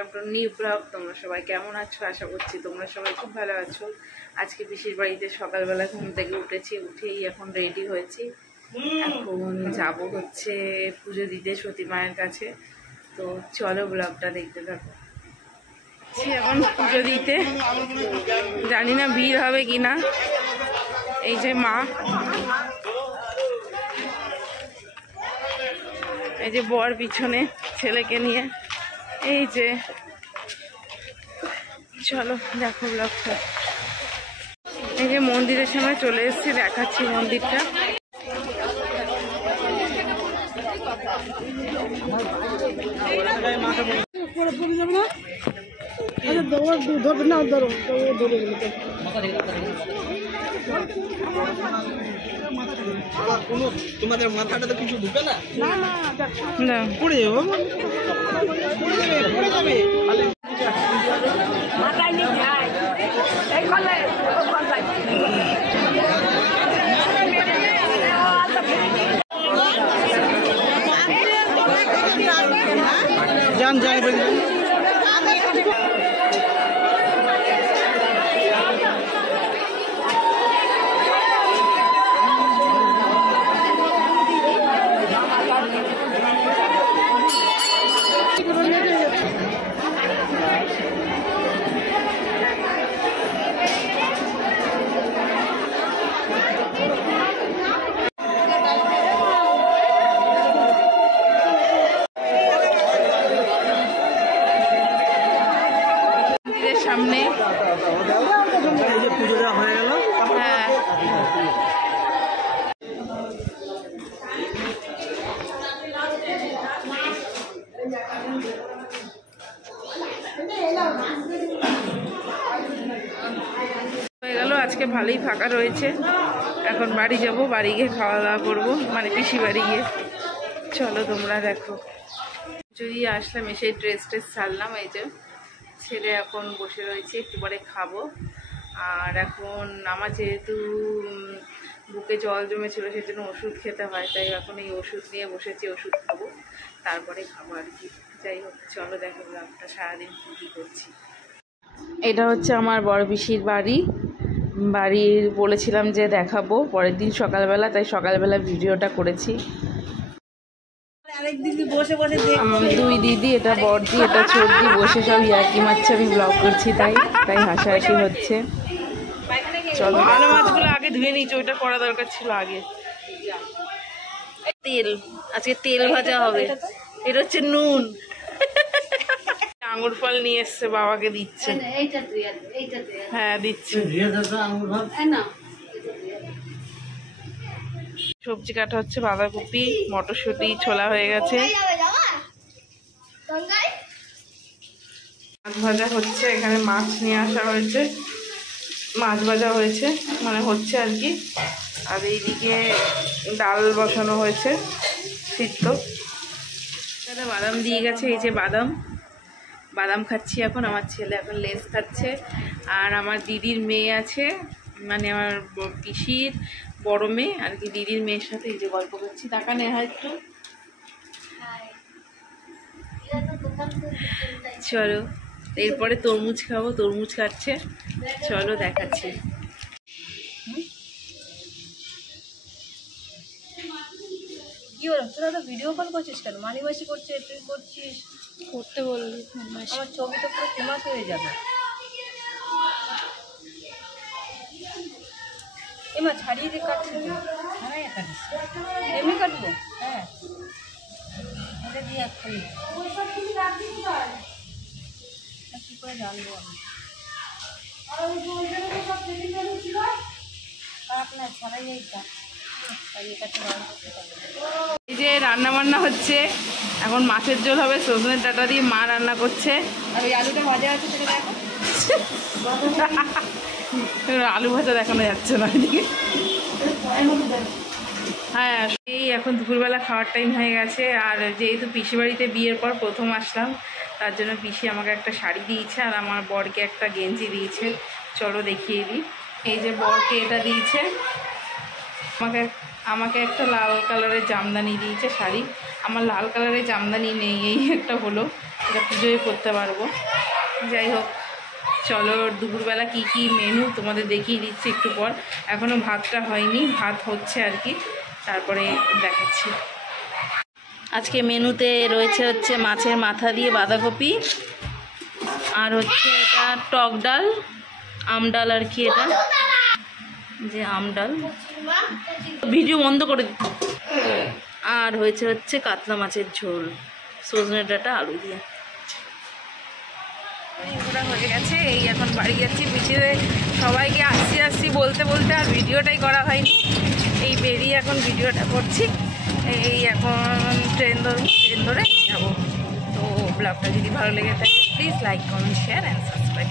Welcome to new blog. তোমরা সবাই কেমন আছো? আশা করছি তোমরা সবাই খুব ভালো আছো। আজকে পিসির বাড়িতে সকালবেলা ঘুম থেকে উঠেছি, উঠেই এখন রেডি হয়েছি। এখন যাব হচ্ছে পুজো দিতে সতী মায়ের কাছে। তো চলো ব্লগটা দেখতে থাকো। এখন পুজো দিতে, জানি না ভিড় হবে কিনা। এই যে মা, এই যে বর পিছনে ছেলেকে নিয়ে, এই যে চলো দেখো ব্লগটা। এই যে মন্দিরের সামনে চলে এসেছি, দেখাচ্ছি মন্দিরটা। তোমাদের মাথাটা তো কিছু ঢুকে না, পড়ে যাবো। যান যান সামনে পুজো দেওয়া হয়ে গেল। হ্যাঁ, হয়ে গেল। আজকে ভালোই ফাঁকা রয়েছে। এখন বাড়ি যাব, বাড়ি গিয়ে খাওয়া দাওয়া করবো, মানে পিসি বাড়ি গিয়ে। চলো তোমরা দেখো। যদি আসলাম, এসে ড্রেস ছাড়লাম। এই যে ছেলে এখন বসে রয়েছে, একটু পরে খাবো। আর এখন আমার যেহেতু বুকে জল জমেছিল, সেই জন্য ওষুধ খেতে হয়, তাই এখন এই ওষুধ নিয়ে বসেছি, ওষুধ খাবো, তারপরে খাবো আর কি। যাই হোক, চলো দেখো ব্লগটা সারাদিন কী করছি। এটা হচ্ছে আমার বড় পিসির বাড়ি। বলেছিলাম যে দেখাবো পরের দিন সকালবেলা, তাই সকালবেলা ভিডিওটা করেছি। দুই দিদি, এটা বড়দি, এটা ছোটদি, বসে সব ইয়ার্কি মারছে, আমি ব্লগ করছি, তাই হাসাহাসি হচ্ছে। চলো, ভালো মাছগুলো আগে ধুয়ে নিয়েছি, ওইটা করা দরকার ছিল আগে। তেল, আজকে তেল ভাজা হবে। এটা হচ্ছে নুন। আঙুর ফল নিয়ে এসছে, বাবাকে দিচ্ছে। হ্যাঁ দিচ্ছি। সবজি কাটা হচ্ছে, বাঁধাকপি, মটরশুঁটি, ছোলা হয়ে গেছে। মাছ ভাজা হচ্ছে, এখানে মাছ নিয়ে আসা হয়েছে, মাছ ভাজা হয়েছে, মানে হচ্ছে আর কি। আর এইদিকে ডাল বসানো হয়েছে সিদ্ধ। এখানে বাদাম দিয়ে গেছে, এই যে বাদাম খাচ্ছি এখন। আমার ছেলে এখন লেস খাচ্ছে। আর আমার দিদির মেয়ে আছে, মানে আমার পিসির বড় মেয়ে আর কি, দিদির মেয়ের সাথে এই যে গল্প করছি। টাকা নেওয়া হয় একটু। চলো, এরপরে তরমুজ খাবো, তরমুজ খাচ্ছে। চলো দেখাচ্ছি। কি হলো, তোরা তো ভিডিও কল করছিস কেন? মানিমাসি করছে, তুই করছিস। করতে বললি আমার ছবি তো পুরো ফেমাস হয়ে যাবে। এমা ছাড়িয়ে দিয়ে কাটছে, এমনি কাটবো। হ্যাঁ, এটা দিয়ে কী করে জানবো আমি? আপনার ছাড়াই এইটা এই যে রান্না বান্না হচ্ছে এখন। মাছের ঝোল হবে, সজনের ডাঁটা দিয়ে মা রান্না করছে। আর ওই আলুটা ভাজা আছে, সেটা দেখো। আলু ভাজা দেখানো যাচ্ছে না এদিকে। হ্যাঁ, এই এখন দুপুরবেলা খাওয়ার টাইম হয়ে গেছে। আর যেহেতু পিসি বাড়িতে বিয়ের পর প্রথম আসলাম, তার জন্য পিসি আমাকে একটা শাড়ি দিয়েছে, আর আমার বরকে একটা গেঞ্জি দিয়েছে। চলো দেখিয়ে দিই। এই যে বরকে এটা দিয়েছে, আমাকে একটা লাল কালারের জামদানি দিয়েছে শাড়ি। আমার লাল কালারের জামদানি নেই, এই একটা হলো। এটা পুজোই করতে পারবো। যাই হোক, চলো দুপুরবেলা কি কি মেনু তোমাদের দেখিয়ে দিচ্ছি একটু পর। এখনও ভাতটা হয়নি, ভাত হচ্ছে আর কি, তারপরে দেখাচ্ছি। আজকে মেনুতে রয়েছে হচ্ছে মাছের মাথা দিয়ে বাঁধাকপি, আর হচ্ছে এটা টক ডাল, আম ডাল আর কি, এটা যে আম ডাল, ভিডিও বন্ধ করে দিচ্ছি। আর হচ্ছে কাতলা মাছের ঝোল, সজনে ডাঁটা আলু দিয়ে। ঘোরা হয়ে গেছে, এই এখন বাড়ি যাচ্ছি। পিছিয়ে সবাইকে আসছি বলতে বলতে আর ভিডিওটাই করা হয়নি। এই বেরিয়ে এখন ভিডিওটা করছি। এই এখন ট্রেন ধরে যাবো। তো ব্লগটা যদি ভালো লেগে থাকে please like, comment, share and subscribe.